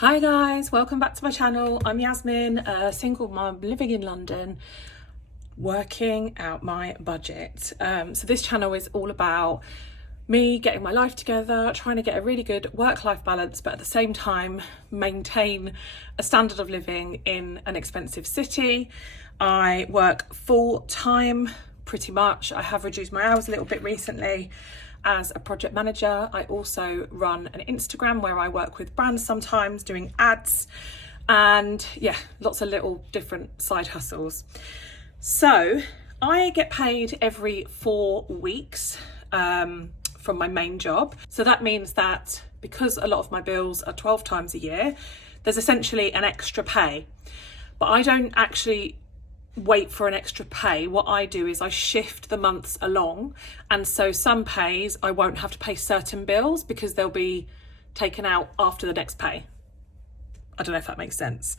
Hi guys, welcome back to my channel. I'm Yasmine, a single mum living in London, working out my budget. So this channel is all about me getting my life together, trying to get a really good work-life balance, but at the same time maintain a standard of living in an expensive city. I work full-time pretty much. I have reduced my hours a little bit recently as a project manager. I also run an Instagram where I work with brands sometimes doing ads, and yeah, lots of little different side hustles. So I get paid every 4 weeks from my main job. So that means that because a lot of my bills are 12 times a year, there's essentially an extra pay. But I don't actually wait for an extra pay. What I do is I shift the months along, and so some pays I won't have to pay certain bills because they'll be taken out after the next pay. I don't know if that makes sense.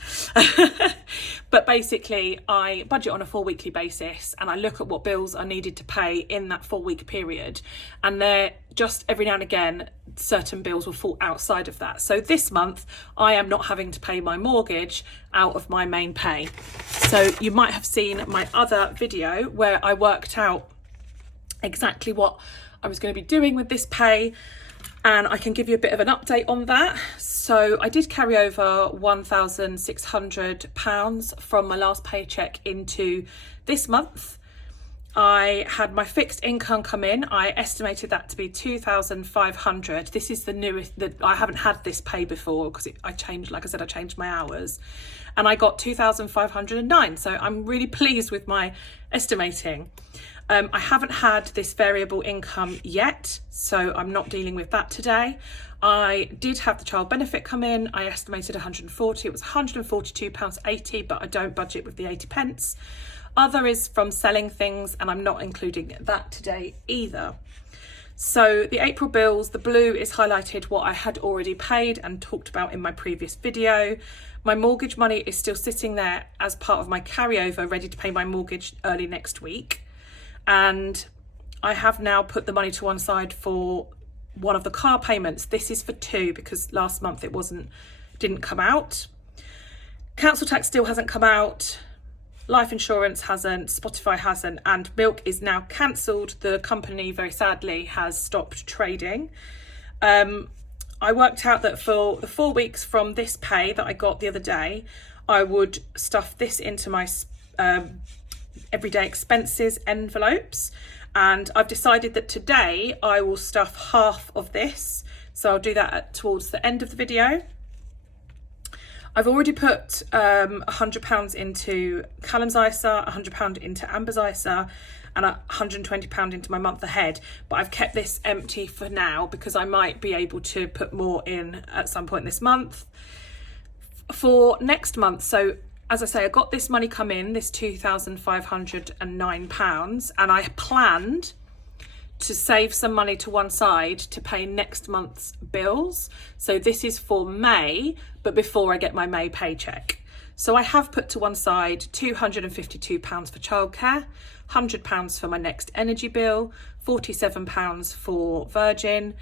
But basically I budget on a 4-weekly basis, and I look at what bills are needed to pay in that 4-week period, and they're just every now and again certain bills will fall outside of that. So this month I am not having to pay my mortgage out of my main pay. So you might have seen my other video where I worked out exactly what I was going to be doing with this pay, and I can give you a bit of an update on that. So I did carry over £1,600 from my last paycheck into this month. I had my fixed income come in. I estimated that to be 2,500. This is the newest, I haven't had this pay before because I changed, like I said, I changed my hours, and I got 2,509. So I'm really pleased with my estimating. I haven't had this variable income yet, so I'm not dealing with that today. I did have the child benefit come in. I estimated 140. It was £142.80, but I don't budget with the 80 pence. Other is from selling things, and I'm not including that today either. So the April bills, the blue is highlighted what I had already paid and talked about in my previous video. My mortgage money is still sitting there as part of my carryover, ready to pay my mortgage early next week. And I have now put the money to one side for one of the car payments. This is for 2 because last month it didn't come out. Council tax still hasn't come out. Life insurance hasn't, Spotify hasn't, and milk is now cancelled. The company, very sadly, has stopped trading. I worked out that for the 4 weeks from this pay that I got the other day, I would stuff this into my everyday expenses envelopes, and I've decided that today I will stuff half of this. So I'll do that towards the end of the video. I've already put £100 into Callum's ISA, £100 into Amber's ISA, and £120 into my month ahead. But I've kept this empty for now because I might be able to put more in at some point this month. For next month, so as I say, I got this money come in, this £2,509, and I planned to save some money to one side to pay next month's bills. So this is for May, but before I get my May paycheck. So I have put to one side £252 for childcare, £100 for my next energy bill, £47 for Virgin,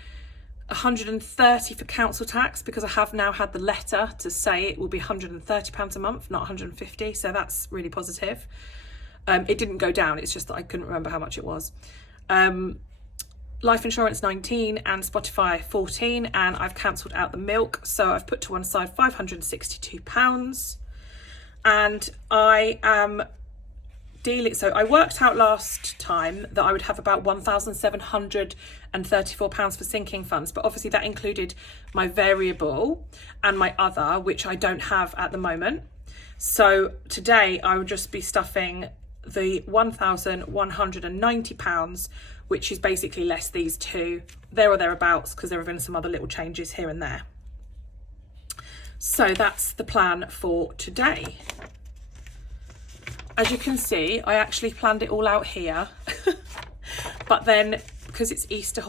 £130 for council tax, because I have now had the letter to say it will be £130 a month, not £150. So that's really positive. It didn't go down. It's just that I couldn't remember how much it was. Life insurance 19 and Spotify 14, and I've cancelled out the milk, so I've put to one side £562, and I am dealing, so I worked out last time that I would have about £1,734 for sinking funds, but obviously that included my variable and my other, which I don't have at the moment. So today I would just be stuffing the £1,190, which is basically less these two, there or thereabouts, because there have been some other little changes here and there. So that's the plan for today. As you can see, I actually planned it all out here, but then because it's Easter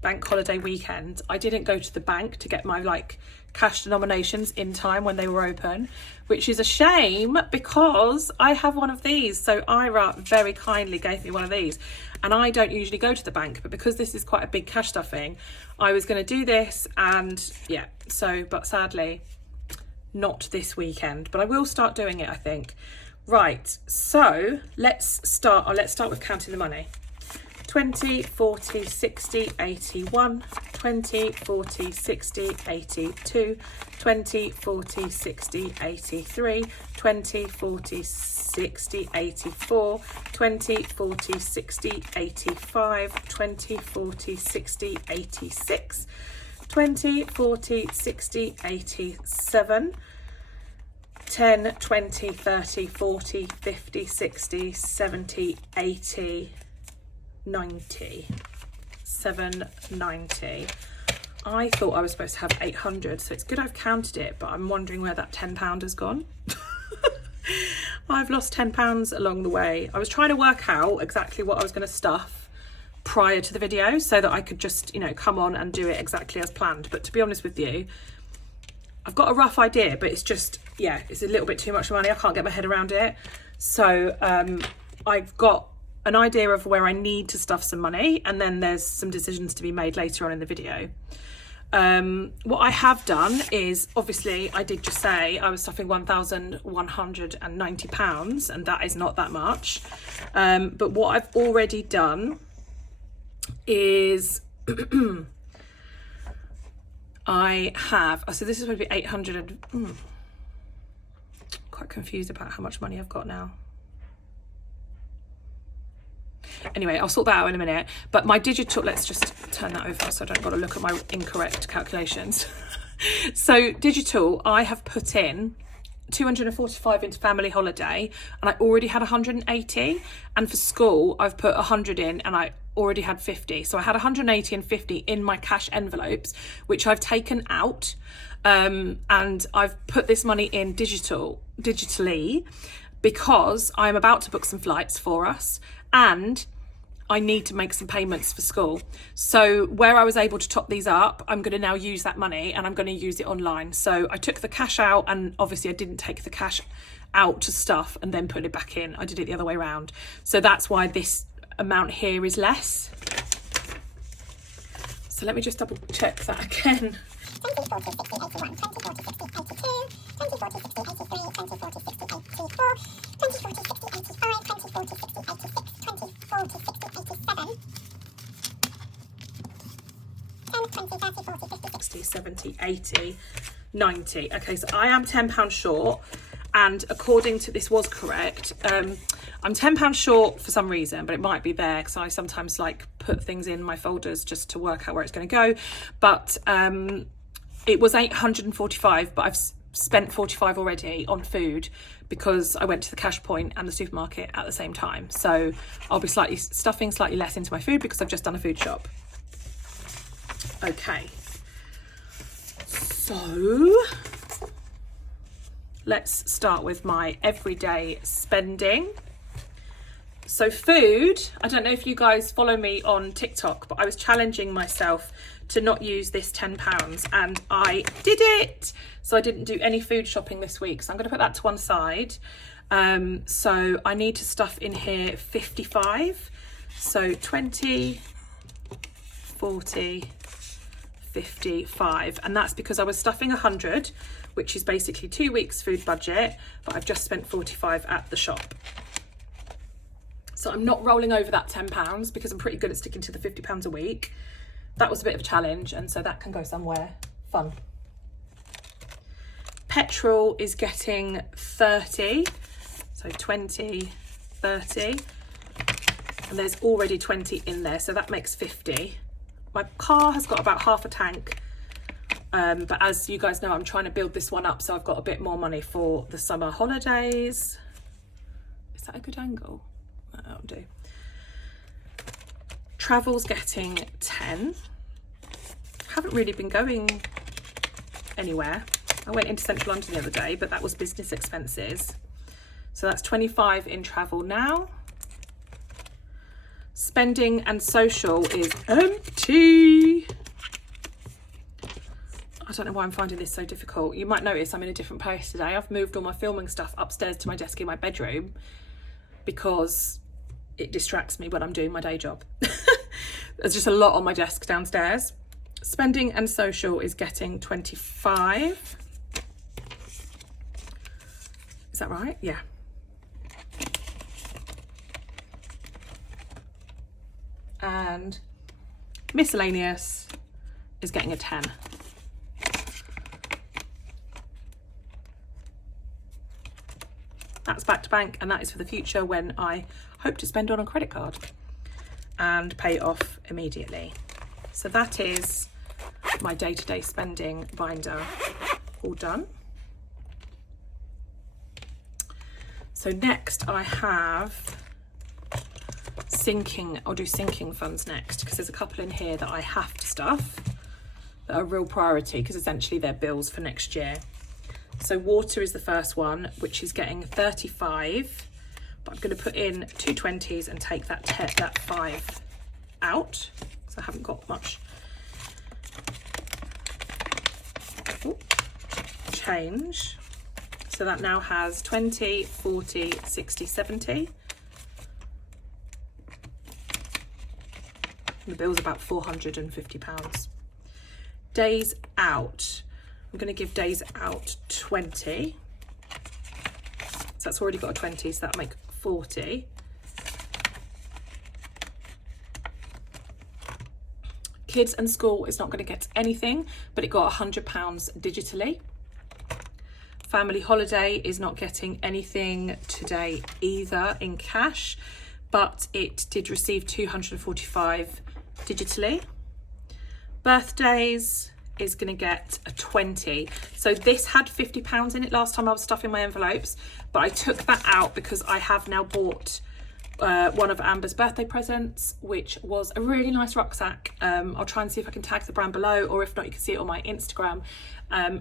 bank holiday weekend, I didn't go to the bank to get my like cash denominations in time when they were open, which is a shame because I have one of these. So Ira very kindly gave me one of these, and I don't usually go to the bank, but because this is quite a big cash stuffing, I was going to do this, and yeah, so, but sadly not this weekend, but I will start doing it, I think. Right, so let's start with counting the money. 20, 40, 60, 81, 20, 40, 60, 82, 20, 40, 60, 83, 20, 40, 60, 84, 20, 40, 60, 85, 20, 40, 60, 86, 20, 40, 60, 87, 10, 20, 30, 40, 50, 60, 70, 80, 90, 790. I thought I was supposed to have 800, so it's good I've counted it, but I'm wondering where that £10 has gone. I've lost £10 along the way. I was trying to work out exactly what I was going to stuff prior to the video so that I could just, you know, come on and do it exactly as planned. But to be honest with you, I've got a rough idea, but it's just, yeah, it's a little bit too much money. I can't get my head around it. So I've got an idea of where I need to stuff some money, and then there's some decisions to be made later on in the video. What I have done is, obviously, I did just say I was stuffing £1,190, and that is not that much. But what I've already done is I have, so this is going to be 800. Quite confused about how much money I've got now. Anyway, I'll sort that out in a minute. But my digital, let's just turn that over so I don't got to look at my incorrect calculations. So digital, I have put in 245 into family holiday, and I already had 180. And for school, I've put 100 in, and I already had 50. So I had 180 and 50 in my cash envelopes, which I've taken out. And I've put this money in digitally because I'm about to book some flights for us, and I need to make some payments for school. So where I was able to top these up, I'm going to now use that money, and I'm going to use it online. So I took the cash out, and obviously I didn't take the cash out to stuff and then put it back in. I did it the other way around. So that's why this amount here is less. So let me just double check that again. 20, 40, 60, 81, 20, 40, 60, 82, 20, 40, 60, 83, 20, 40, 60, 84, 20, 40, 60, 85, 20, 40, 60, 86, 20, 40, 60, 87, 10, 20, 30, 40, 50, 60, 70, 80, 90. Okay, so I am £10 short, and according to, this was correct, I'm £10 short for some reason, but it might be there because I sometimes like put things in my folders just to work out where it's going to go. But it was 845, but I've spent 45 already on food because I went to the cash point and the supermarket at the same time. So I'll be stuffing slightly less into my food because I've just done a food shop. Okay, so let's start with my everyday spending. So food, I don't know if you guys follow me on TikTok, but I was challenging myself to not use this £10, and I did it. So I didn't do any food shopping this week. So I'm going to put that to one side. So I need to stuff in here 55. So 20, 40, 55. And that's because I was stuffing 100, which is basically 2 weeks food budget, but I've just spent 45 at the shop. So I'm not rolling over that £10 because I'm pretty good at sticking to the £50 a week. That was a bit of a challenge, and so that can go somewhere fun. Petrol is getting 30, so 20, 30, and there's already 20 in there, so that makes 50. My car has got about half a tank, but as you guys know, I'm trying to build this one up so I've got a bit more money for the summer holidays. Is that a good angle? That'll do. Travel's getting 10. Haven't really been going anywhere. I went into central London the other day, but that was business expenses. So that's 25 in travel now. Spending and social is empty. I don't know why I'm finding this so difficult. You might notice I'm in a different place today. I've moved all my filming stuff upstairs to my desk in my bedroom because it distracts me when I'm doing my day job. There's just a lot on my desk downstairs. Spending and social is getting 25. Is that right? Yeah. And miscellaneous is getting a 10. That's back to bank, and that is for the future when I hope to spend on a credit card and pay it off immediately. So that is my day-to-day spending binder all done. So next I have sinking. I'll do sinking funds next because there's a couple in here that I have to stuff that are a real priority because essentially they're bills for next year. So water is the first one, which is getting 35, but I'm going to put in 2 20s and take that 5 out because I haven't got much change. So that now has 20, 40, 60, 70. The bill's about £450. Days out. I'm going to give days out 20. So that's already got a 20, so that'll make 40. Kids and school is not going to get anything, but it got £100 digitally. Family holiday is not getting anything today either in cash, but it did receive 245 digitally. Birthdays is going to get a 20. So this had £50 in it last time I was stuffing my envelopes, but I took that out because I have now bought one of Amber's birthday presents, which was a really nice rucksack. I'll try and see if I can tag the brand below, or if not, you can see it on my Instagram.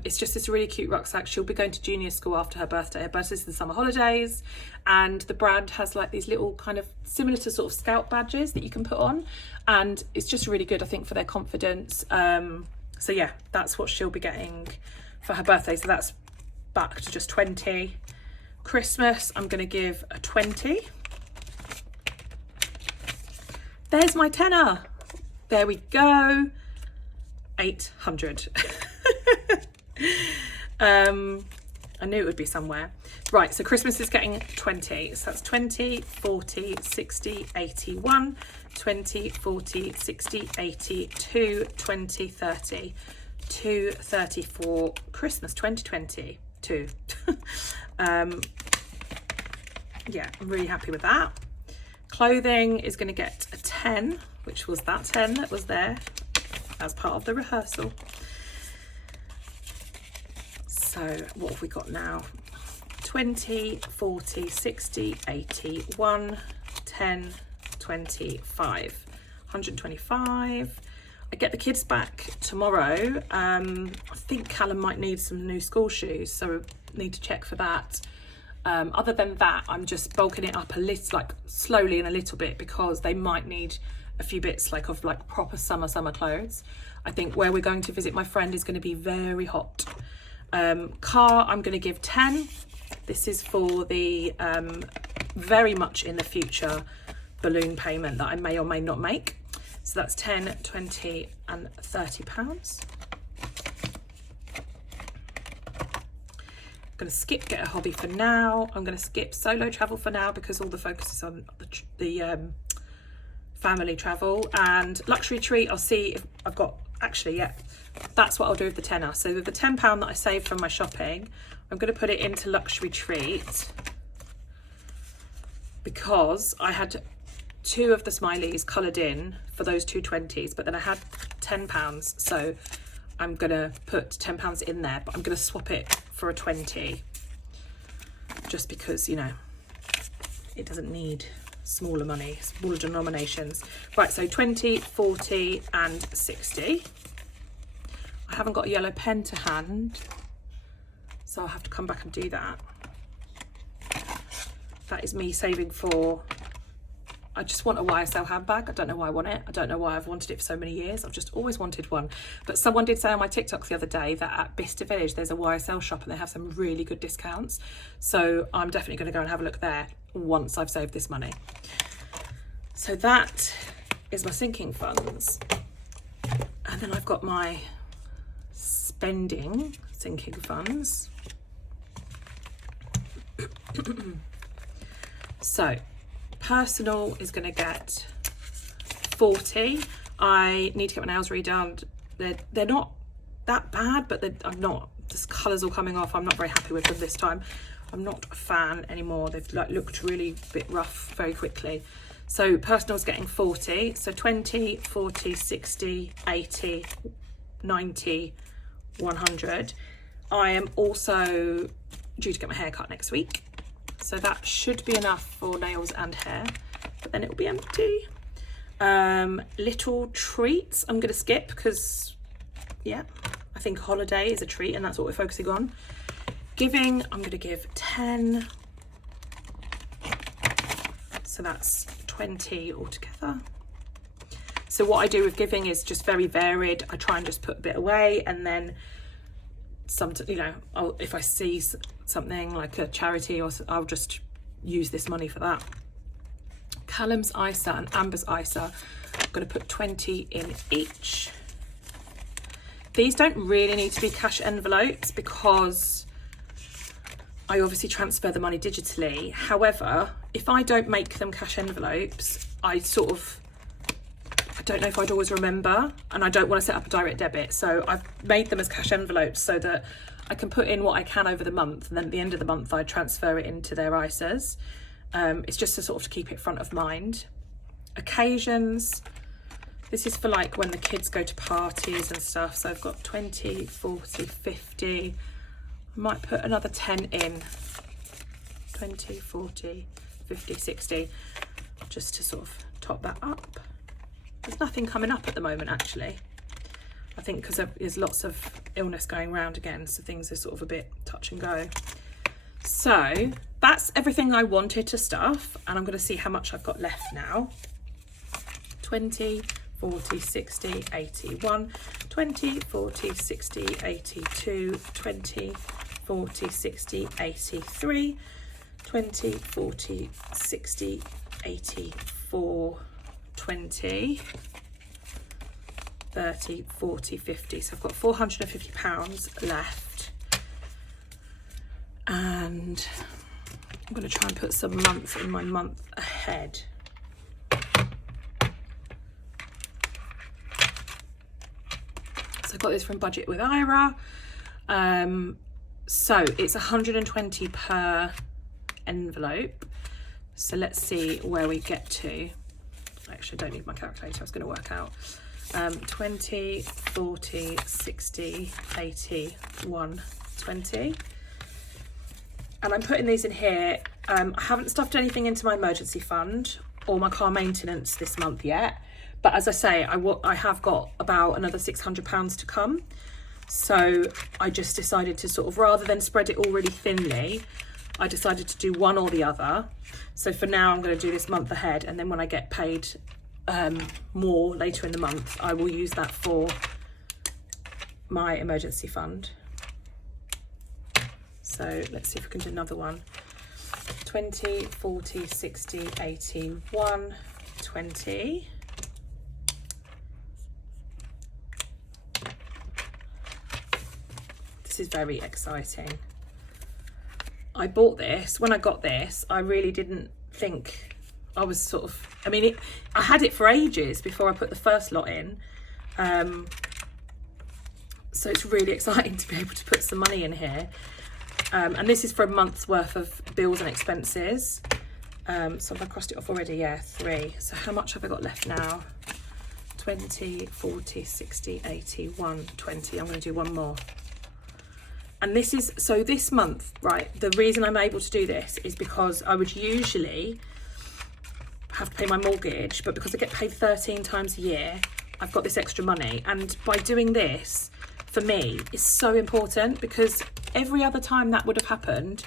It's just this really cute rucksack. She'll be going to junior school after her birthday. Her birthday's in the summer holidays, and the brand has like these little kind of similar to sort of scout badges that you can put on, and it's just really good, I think, for their confidence. So yeah, that's what she'll be getting for her birthday. So that's back to just 20. Christmas, I'm going to give a 20. There's my tenner. There we go. 800. I knew it would be somewhere. Right, so Christmas is getting 20. So that's 20, 40, 60, 81, 20, 40, 60, 80, 2, 20, 30, 2, 30 for Christmas 2022. Yeah, I'm really happy with that. Clothing is going to get a 10, which was that 10 that was there as part of the rehearsal. So what have we got now? 20, 40, 60, 80, 1, 10, 25, 125. I get the kids back tomorrow. I think Callum might need some new school shoes, so I need to check for that. Other than that, I'm just bulking it up a little, like slowly and a little bit, because they might need a few bits like of like proper summer clothes. I think where we're going to visit my friend is going to be very hot. Car, I'm going to give 10. This is for the very much in the future balloon payment that I may or may not make. So that's 10, 20 and £30. I'm going to skip get a hobby for now. I'm going to skip solo travel for now because all the focus is on the family travel. And luxury treat, I'll see if I've got, actually, yeah, that's what I'll do with the tenner. So with the £10 that I saved from my shopping, I'm going to put it into luxury treat because I had 2 of the smileys coloured in for those 2 20s, but then I had £10, so I'm going to put £10 in there, but I'm going to swap it for a 20 just because, you know, it doesn't need smaller money, smaller denominations. Right, so 20, 40 and 60. I haven't got a yellow pen to hand, so I'll have to come back and do that. That is me saving for, I just want a YSL handbag. I don't know why I want it. I don't know why I've wanted it for so many years. I've just always wanted one. But someone did say on my TikTok the other day that at Bicester Village there's a YSL shop and they have some really good discounts. So I'm definitely going to go and have a look there once I've saved this money. So that is my sinking funds. And then I've got my spending sinking funds. So personal is going to get 40. I need to get my nails redone. They're not that bad, but I'm not, the colours all coming off. I'm not very happy with them this time. I'm not a fan anymore. They've like looked really a bit rough very quickly. So personal's getting 40. So 20, 40, 60, 80, 90, 100. I am also due to get my hair cut next week. So that should be enough for nails and hair, but then it will be empty. Little treats I'm gonna skip because, yeah, I think holiday is a treat and that's what we're focusing on. Giving, I'm gonna give 10. So that's 20 altogether. So what I do with giving is just very varied. I try and just put a bit away, and then you know, if I see something like a charity, or I'll just use this money for that. Callum's ISA and Amber's ISA, I'm going to put 20 in each. These don't really need to be cash envelopes because I obviously transfer the money digitally. However, if I don't make them cash envelopes, I don't know if I'd always remember, and I don't want to set up a direct debit. So I've made them as cash envelopes so that I can put in what I can over the month, and then at the end of the month I transfer it into their ISAs. It's just to sort of keep it front of mind. Occasions, this is for like when the kids go to parties and stuff. So I've got 20, 40, 50. I might put another 10 in. 20, 40, 50, 60, just to sort of top that up. There's nothing coming up at the moment, actually. I think because there's lots of illness going around again, so things are sort of a bit touch and go. So that's everything I wanted to stuff, and I'm going to see how much I've got left now. 20, 40, 60, 81, 20, 40, 60, 82, 20, 40, 60, 83, 20, 40, 60, 84, 20, 30, 40, 50. So I've got £450 left. And I'm going to try and put some months in my month ahead. So I got this from Budget with Ira. So it's 120 per envelope. So let's see where we get to. Actually, I don't need my calculator. I was going to work out 20, 40, 60, 80, 120. And I'm putting these in here. I haven't stuffed anything into my emergency fund or my car maintenance this month yet. But as I say, I have got about another £600 to come. So I just decided to sort of, rather than spread it all really thinly, I decided to do one or the other. So for now, I'm going to do this month ahead. And then when I get paid more later in the month, I will use that for my emergency fund. So let's see if we can do another one. 20, 40, 60, 80, 120. This is very exciting. I bought this. When I got this, I really didn't think I was sort of, I mean, I had it for ages before I put the first lot in. So it's really exciting to be able to put some money in here. And this is for a month's worth of bills and expenses. So have I crossed it off already? Yeah, 3. So how much have I got left now? 20, 40, 60, 80, 120. I'm going to do one more. And this is, so this month, right, the reason I'm able to do this is because I would usually have to pay my mortgage, but because I get paid 13 times a year, I've got this extra money. And by doing this, for me, is so important, because every other time that would have happened,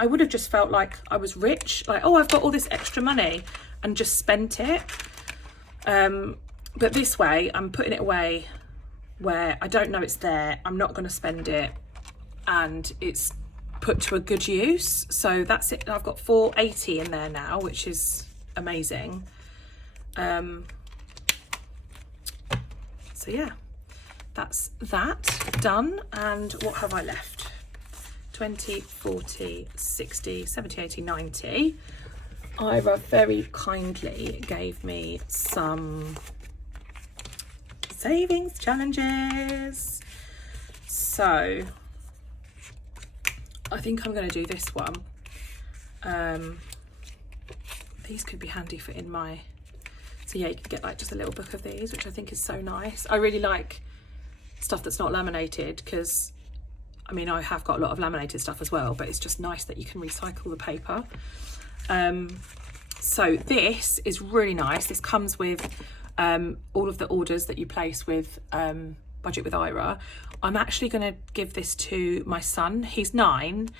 I would have just felt like I was rich, like, oh, I've got all this extra money. and just spent it. But this way I'm putting it away where I don't know it's there, I'm not going to spend it, and it's put to a good use. So that's it. I've got 480 in there now, which is amazing. So yeah, that's that done. And what have I left? 20, 40, 60, 70, 80, 90. Ira very kindly gave me some savings challenges. So I think I'm going to do this one. These could be handy for in my, so yeah, you can get like just a little book of these, which I think is so nice. I really like stuff that's not laminated, because I mean, I have got a lot of laminated stuff as well, but it's just nice that you can recycle the paper. So this is really nice. This comes with all of the orders that you place with Budget with Ira. I'm actually going to give this to my son. He's 9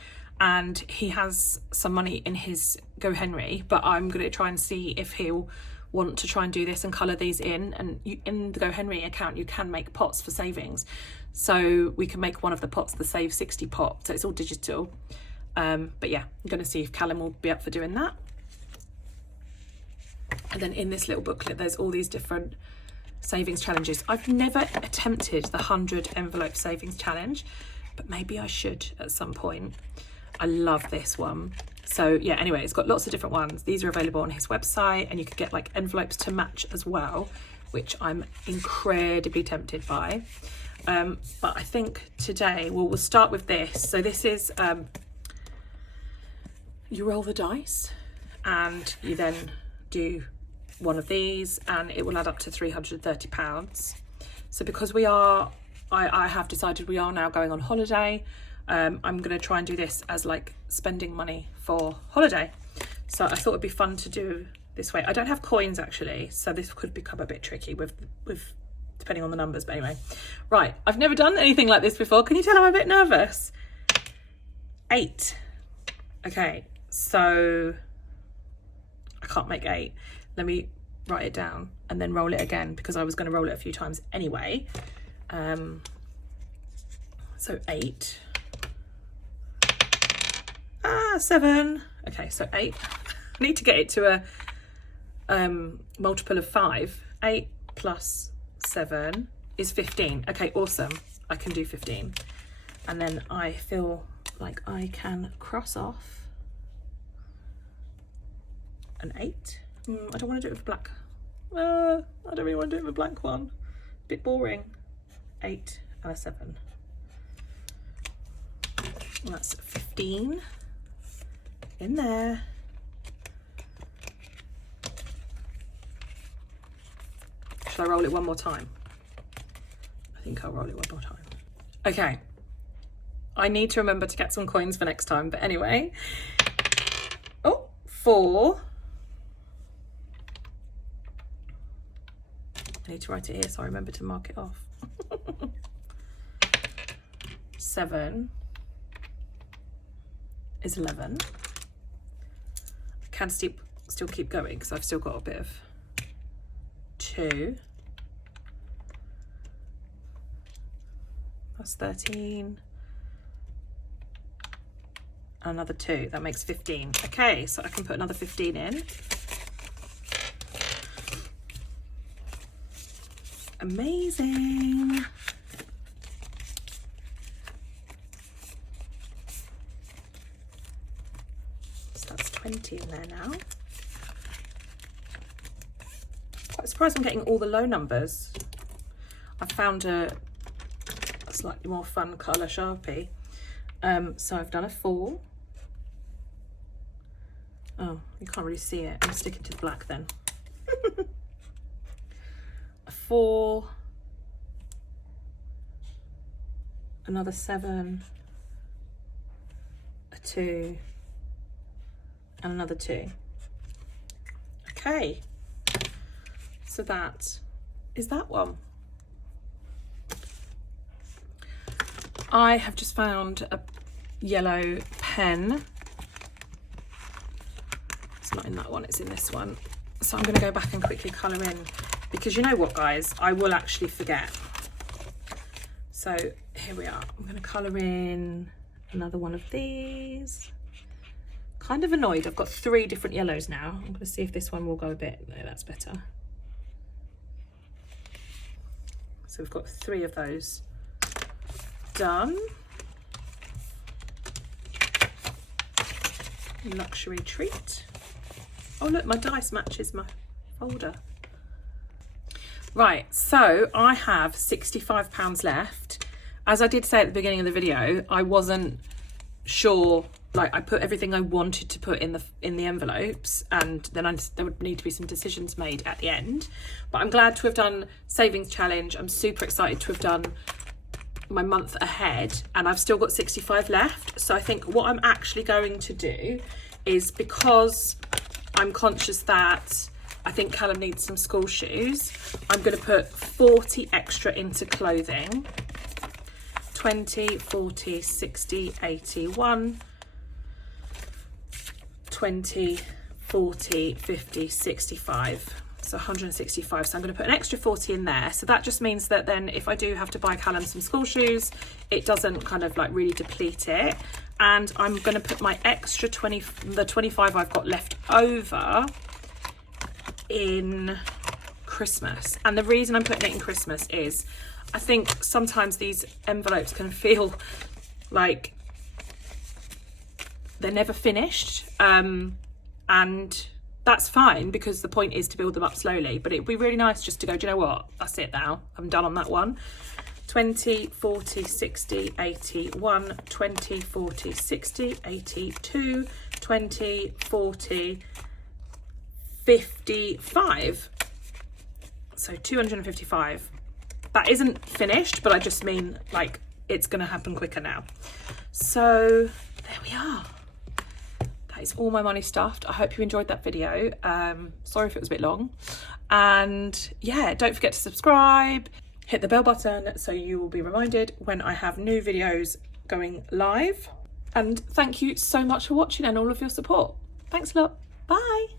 and he has some money in his GoHenry, but I'm going to try and see if he'll want to try and do this and colour these in. And in the GoHenry account you can make pots for savings, so we can make one of the pots the Save 60 pot, so it's all digital. But yeah, I'm going to see if Callum will be up for doing that. And then in this little booklet there's all these different savings challenges. I've never attempted the 100 envelope savings challenge, but maybe I should at some point. I love this one. So yeah, anyway, it's got lots of different ones. These are available on his website, and you could get like envelopes to match as well, which I'm incredibly tempted by. But I think today we'll start with this. So this is, you roll the dice and you then do one of these and it will add up to £330. So because we are, I have decided we are now going on holiday, I'm going to try and do this as like spending money for holiday. So I thought it'd be fun to do this way. I don't have coins actually, so this could become a bit tricky with depending on the numbers, but anyway. Right, I've never done anything like this before. Can you tell I'm a bit nervous? 8. Okay, so I can't make 8. Let me write it down and then roll it again, because I was going to roll it a few times anyway. So 8. 7. Okay, so 8. I need to get it to a multiple of 5. 8 plus 7 is 15. Okay, awesome. I can do 15. And then I feel like I can cross off an 8. I don't want to do it with a black. I don't really want to do it with a blank one. Bit boring. 8 and a 7. That's 15 in there. Shall I roll it one more time? I think I'll roll it one more time. Okay. I need to remember to get some coins for next time, but anyway. Oh, 4. I need to write it here so I remember to mark it off. 7 is 11. I can still keep going because I've still got a bit of 2. That's 13. Another 2. That makes 15. Okay, so I can put another 15 in. Amazing. So that's 20 in there now. Quite surprised I'm getting all the low numbers. I found a slightly more fun colour Sharpie. So I've done a 4. Oh, you can't really see it. I'm sticking to the black then. A 4, another 7, a 2, and another 2. Okay, so that is that one. I have just found a yellow pen. It's not in that one, it's in this one. So I'm going to go back and quickly colour in, because you know what, guys, I will actually forget. So here we are. I'm going to colour in another one of these. Kind of annoyed, I've got 3 different yellows now. I'm going to see if this one will go a bit, no, that's better. So we've got 3 of those done. Luxury treat. Oh look, my dice matches my folder. Right, so I have £65 left. As I did say at the beginning of the video, I wasn't sure, like I put everything I wanted to put in the envelopes, and then there would need to be some decisions made at the end. But I'm glad to have done savings challenge. I'm super excited to have done my month ahead, and I've still got 65 left. So I think what I'm actually going to do is, because I'm conscious that I think Callum needs some school shoes, I'm going to put 40 extra into clothing. 20, 40, 60, 80, 1, 20, 40, 50, 65. So 165. So I'm going to put an extra 40 in there. So that just means that then if I do have to buy Callum some school shoes, it doesn't kind of like really deplete it. And I'm going to put my extra 20, the 25 I've got left over, in Christmas. And the reason I'm putting it in Christmas is I think sometimes these envelopes can feel like they're never finished, and that's fine, because the point is to build them up slowly. But it'd be really nice just to go, do you know what, that's it now, I'm done on that one. 20, 40, 60, 80, 1, 20, 40, 60, 80, 2, 20, 40, 55. So 255. That isn't finished, but I just mean like it's going to happen quicker now. So there we are. That is all my money stuffed. I hope you enjoyed that video. Sorry if it was a bit long. And yeah, don't forget to subscribe. Hit the bell button so you will be reminded when I have new videos going live. And thank you so much for watching and all of your support. Thanks a lot. Bye.